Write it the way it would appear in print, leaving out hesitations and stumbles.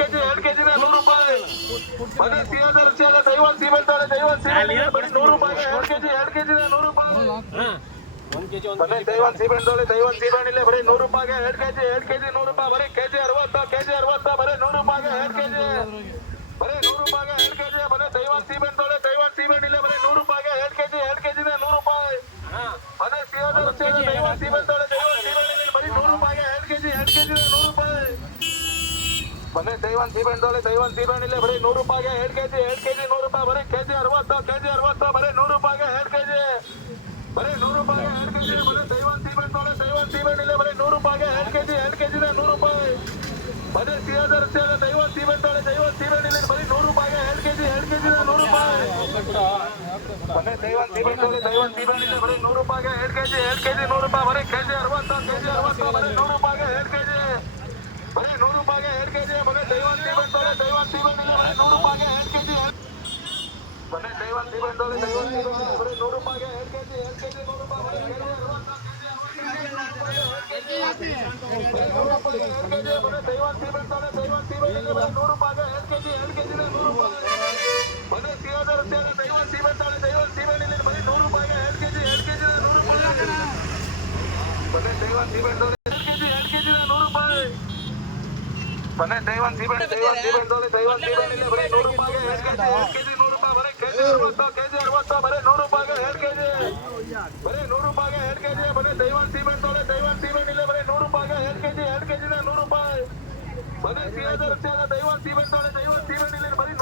KG 100 ರೂಪಾಯಿ. ಬನ್ನಿ ಸಿಯಾದ ದೈವನ್ cement ತಾಳೆ ದೈವನ್ ಸಿಮೆಂಟ್ ಬನ್ನಿ 100 ರೂಪಾಯಿ 2 ಕೆಜಿ 100 ರೂಪಾಯಿ. ಬನ್ನಿ ದೈವನ್ ಸಿಮೆಂಟ್ ತಾಳೆ ದೈವನ್ ಸಿಮೆಂಟ್ ಇಲ್ಲೇ ಬರೀ 100 ರೂಪಾಯಿಗೆ 2 ಕೆಜಿ 100 ರೂಪಾಯಿ. ಬರೀ ಕೆಜಿ 60 ಬರೀ 100 ರೂಪಾಯಿಗೆ 2 ಕೆಜಿ ಬರೀ 100 ರೂಪಾಯಿಗೆ 2 ಕೆಜಿ. ಬನ್ನಿ ದೈವನ್ ಸಿಮೆಂಟ್ ತಾಳೆ ದೈವನ್ ಸಿಮೆಂಟ್ ಇಲ್ಲೇ ಬರೀ 100 ರೂಪಾಯಿಗೆ 2 ಕೆಜಿ 100 ರೂಪಾಯಿ. ಬನ್ನಿ ಸಿಯಾದ ದೈವನ್ ಸಿಮೆಂಟ್ ತಾಳೆ ದೈವನ್ ಸಿಮೆಂಟ್ ಇಲ್ಲೇ ಬರೀ 100 ರೂಪಾಯಿಗೆ 2 ಕೆಜಿ 100 ರೂಪಾಯಿ. ಬನ್ನಿ ದೈವನ್ ಸಿಮೆಂಟ್ ತಾಳೆ ದೈವನ್ ಸಿಮೆಂಟ್ ಇಲ್ಲೇ ಬರೀ 100 ರೂಪಾಯಿಗೆ 2 ಕೆಜಿ 100 ರೂಪಾಯಿ. ಬರೀ ಕೆಜಿ 60 ಬರೀ 100 ರೂಪಾಯಿಗೆ 2 ಕೆಜಿ ಬರೀ 100 ರೂಪಾಯಿಗೆ 2 ಕೆಜಿ. ಬರೀ ದೈವನ್ ಸಿಮೆಂಟ್ ತಾಳೆ ದೈವನ್ ಸಿಮೆಂಟ್ ಇಲ್ಲೇ ಬರೀ 100 ರೂಪಾಯಿಗೆ 2 ಕೆಜಿ 100 ರೂಪಾಯಿ. ಬನ್ನಿ ಸಿಯಾದ ದೈವನ್ ಸಿಮೆಂಟ್ ತಾಳೆ ದೈವನ್ ಸಿಮೆಂಟ್ ಇಲ್ಲೇ ಬರೀ 100 ರೂಪಾಯಿಗೆ 2 ಕೆಜಿ 100 ರೂಪಾಯಿ. ಬನ್ನಿ ದೈವನ್ ಸಿಮೆಂಟ್ ತಾಳೆ ದೈವನ್ ಸಿಮೆಂಟ್ ಇಲ್ಲೇ ಬರೀ 100 ರೂಪಾಯಿಗೆ 2 ಕೆಜಿ 100 ರೂಪಾಯಿ. ಬರೀ ಕೆಜಿ 60 ಬರೀ 100 ರೂಪಾಯಿಗೆ 2 ಕೆಜಿ ಬರೀ 100 ರೂಪಾಯಿಗೆ 2 ಕೆಜಿ. ಬರೀ ದೈವನ್ ಸಿಮೆಂಟ್ ತಾಳೆ ದೈವನ್ ಸಿಮೆಂಟ್ ಇಲ್ಲೇ ಬರೀ 100 ರೂಪಾಯಿಗೆ 2 ಕೆಜಿ ಬನ್ನಿ ದೈವನ್ ಸಿಮೆಂಟ್ ತಾಳೆ ದೈವನ್ ಸಿಮೆಂಟ್ ಇಲ್ಲೇ ಬರೀ 100 ರೂಪಾಯಿಗೆ 2 ಕೆಜಿ 100 ರೂಪಾಯಿ. ಬರೀ ಕೆಜಿ 60 ಬರೀ ದೈವನ್ ಸಿಮೆಂಟ್ ತಾಳೆ ದೈವನ್ ಸಿಮೆಂಟ್ ಇಲ್ಲೇ ಬರೀ 100 ರೂಪಾಯಿಗೆ 2 ಕೆಜಿ 100 ರೂಪಾಯಿ. ಬನ್ನಿ ಸಿಯಾದ ದೈವನ್ ಸಿಮೆಂಟ್ ತಾಳೆ ದೈವನ್ ಸಿಮೆಂಟ್ ಇಲ್ಲೇ ಬರೀ 100 ರೂಪಾಯಿಗೆ 2 ಕೆಜಿ 100 ರೂಪಾಯಿ. ಬನ್ನಿ ದೈವನ್ ಸಿಮೆಂಟ್ ತಾಳೆ 2 ಕೆಜಿ 100 ರೂಪಾಯಿ. ಬನ್ನಿ ದೈವನ್ ಸಿಮೆಂಟ್ ತಾಳೆ ದೈವನ್ ಸಿಮೆಂಟ್ ಇಲ್ಲೇ ಬರೀ 100 ರೂಪಾಯಿಗೆ 2 ಕೆಜಿ 100 ರೂಪಾಯಿ. ಬರೀ ಕೆಜಿ 60 ಬರೀ 100 ರೂಪಾಯಿಗೆ 2 ಕೆಜಿ ಬರೀ 100 ರೂಪಾಯಿಗೆ 2 ಕೆಜಿ. ಬನ್ನಿ ದೈವನ್ ಸಿಮೆಂಟ್ ತಾಳೆ ದೈವನ್ ಸಿಮೆಂಟ್ ಇಲ್ಲೇ ಬರೀ 100 ರೂಪಾಯಿಗೆ 2 ಕೆಜಿ 100 ರೂಪಾಯಿ. ಬನ್ನಿ ಸಿಯಾದ ದೈವನ್ ಸಿಮೆಂಟ್ ತಾಳೆ ದೈವನ್ ಸಿಮೆಂಟ್ ಇಲ್ಲೇ ಬರೀ 100